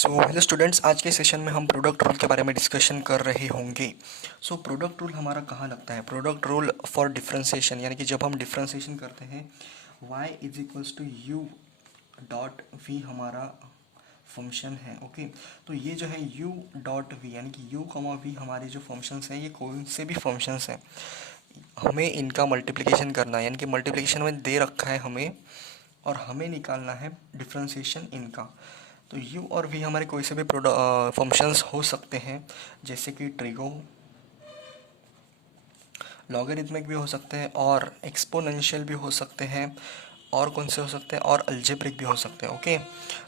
So hello students, आज के session में हम प्रोडक्ट रूल के बारे में डिस्कशन कर रहे होंगे। सो प्रोडक्ट रूल हमारा कहाँ लगता है? प्रोडक्ट रूल फॉर डिफरेंशिएशन, यानी कि जब हम डिफरेंशिएशन करते हैं y is equals to U dot V हमारा फंक्शन है। ओके, तो ये जो है u डॉट वी यानी कि u कॉमा वी हमारे जो फंक्शंस हैं, ये कौन से भी फंक्शंस हैं, हमें इनका मल्टीप्लिकेशन करना है, यानी कि मल्टीप्लिकेशन में दे रखा है हमें, और हमें निकालना है डिफरेंशिएशन इनका। तो u और v हमारे कोई से भी फंक्शंस हो सकते हैं, जैसे कि ट्रिगो, लॉगरिथमिक भी हो सकते हैं, और एक्सपोनेंशियल भी हो सकते हैं, और कौन से हो सकते हैं, और अलजेब्रिक भी हो सकते हैं। ओके,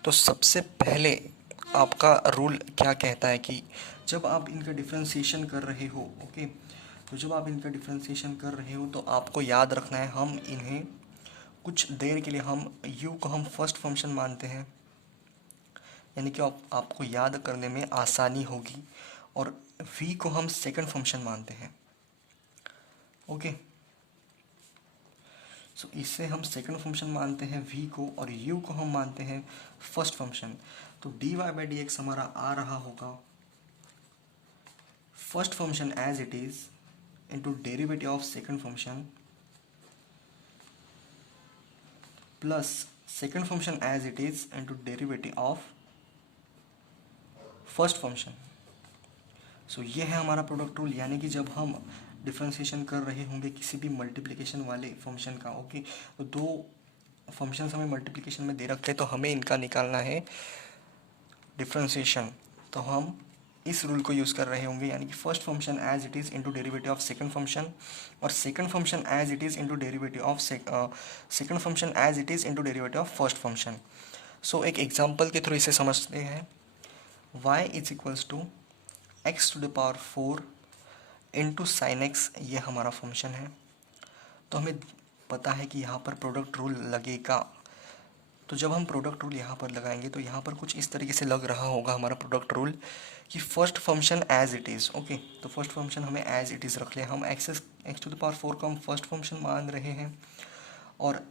तो सबसे पहले आपका रूल क्या कहता है कि जब आप इनका डिफरेंशिएशन कर रहे हो, ओके, तो जब आप इनका डिफरेंशिएशन कर रहे हो तो आपको याद रखना है, हम इन्हें कुछ देर के लिए हम u को हम फर्स्ट फंक्शन मानते हैं, यानी कि आपको याद करने में आसानी होगी, और v को हम सेकंड फंक्शन मानते हैं। ओके, सो इससे हम सेकंड फंक्शन मानते हैं v को, और u को हम मानते हैं फर्स्ट फंक्शन। तो dy बाई डी एक्स हमारा आ रहा होगा first function as it is into derivative of second function plus second function as it is into derivative of first function. So ये है हमारा प्रोडक्ट रूल, यानी कि जब हम डिफरेंशिएशन कर रहे होंगे किसी भी मल्टीप्लिकेशन वाले फंक्शन का, ओके, तो दो फंक्शंस हमें मल्टीप्लिकेशन में दे रखे हैं, तो हमें इनका निकालना है डिफरेंशिएशन। तो हम इस रूल को यूज़ कर रहे होंगे, यानी कि first function as it is into derivative of second function, और second function as it is into derivative of second function as it is into derivative of first function. So एक example के through इसे समझते हैं। y is equals to x to the power 4 into sine x, ये हमारा function है। तो हमें पता है कि यहाँ पर प्रोडक्ट रूल लगेगा। तो जब हम प्रोडक्ट रूल यहाँ पर लगाएंगे तो यहाँ पर कुछ इस तरीके से लग रहा होगा हमारा प्रोडक्ट रूल कि first function as it is. Okay, तो फर्स्ट फंक्शन हमें एज इट इज़ रख लिया, हम एक्स टू द पावर 4 को हम फर्स्ट फंक्शन मान रहे हैं, और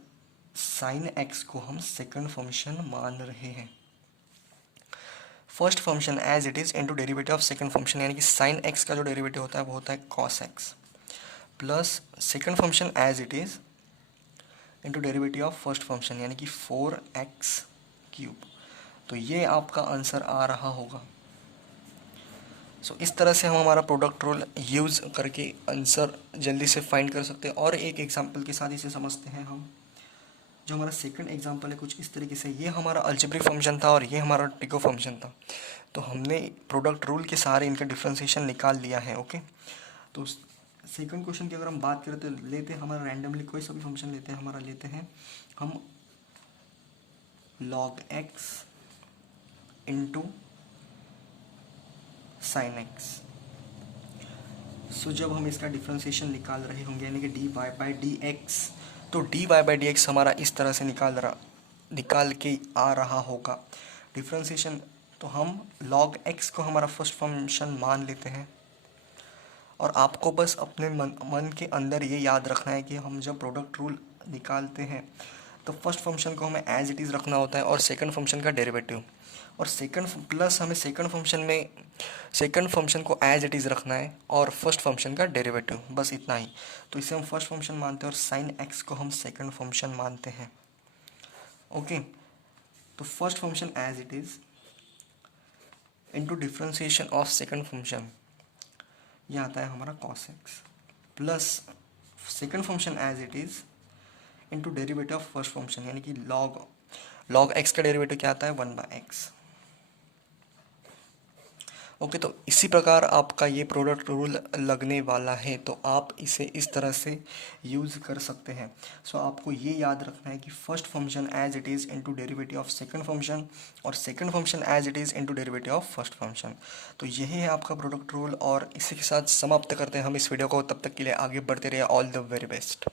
साइन एक्स को हम सेकंड फंक्शन मान रहे हैं। First function as it is into derivative of second function, यानी कि साइन एक्स का जो डेरिवेटिव होता है वो होता है cos x, plus second function as it is into derivative of first function, यानी कि 4x क्यूब। तो ये आपका आंसर आ रहा होगा। सो इस तरह से हम हमारा प्रोडक्ट रूल यूज़ करके आंसर जल्दी से फाइंड कर सकते हैं। और एक एग्जांपल के साथ इसे समझते हैं हम। जो हमारा सेकंड एग्जांपल है कुछ इस तरीके से, ये हमारा अलजेब्रिक फंक्शन था और ये हमारा ट्रिगो फंक्शन था। तो हमने प्रोडक्ट रूल के सहारे इनका डिफरेंशिएशन निकाल लिया है। ओके, तो सेकंड क्वेश्चन की अगर हम बात करें तो लेते हैं हमारा रैंडमली कोई सा भी फंक्शन लेते हैं, हमारा लेते हैं हम log x into sine x. So जब हम इसका डिफरेंशिएशन निकाल रहे होंगे, यानी कि d y by d x, तो d y by d x हमारा इस तरह से निकाल के आ रहा होगा डिफरेंशिएशन। तो हम log x को हमारा फर्स्ट फंक्शन मान लेते हैं, और आपको बस अपने मन के अंदर ये याद रखना है कि हम जब प्रोडक्ट रूल निकालते हैं तो फर्स्ट फंक्शन को हमें एज इट इज़ रखना होता है, और सेकंड फंक्शन का डेरिवेटिव, और सेकंड प्लस हमें सेकंड फंक्शन में सेकंड फंक्शन को एज इट इज़ रखना है, और फर्स्ट फंक्शन का डेरिवेटिव, बस इतना ही। तो इसे हम फर्स्ट फंक्शन मानते हैं, और साइन एक्स को हम सेकंड फंक्शन मानते हैं। ओके, तो first function as it is into differentiation of second function, ये आता है हमारा cos x, plus second function as it is into derivative of first function, यानी कि log x का डेरिवेटिव क्या आता है 1/x। ओके, तो इसी प्रकार आपका ये प्रोडक्ट रूल लगने वाला है, तो आप इसे इस तरह से यूज़ कर सकते हैं। सो आपको ये याद रखना है कि first function as it is into derivative of second function, और second function as it is into derivative of first function. तो यही है आपका प्रोडक्ट रूल, और इसी के साथ समाप्त करते हैं हम इस वीडियो को। तब तक के लिए आगे बढ़ते रहिए। All the very best.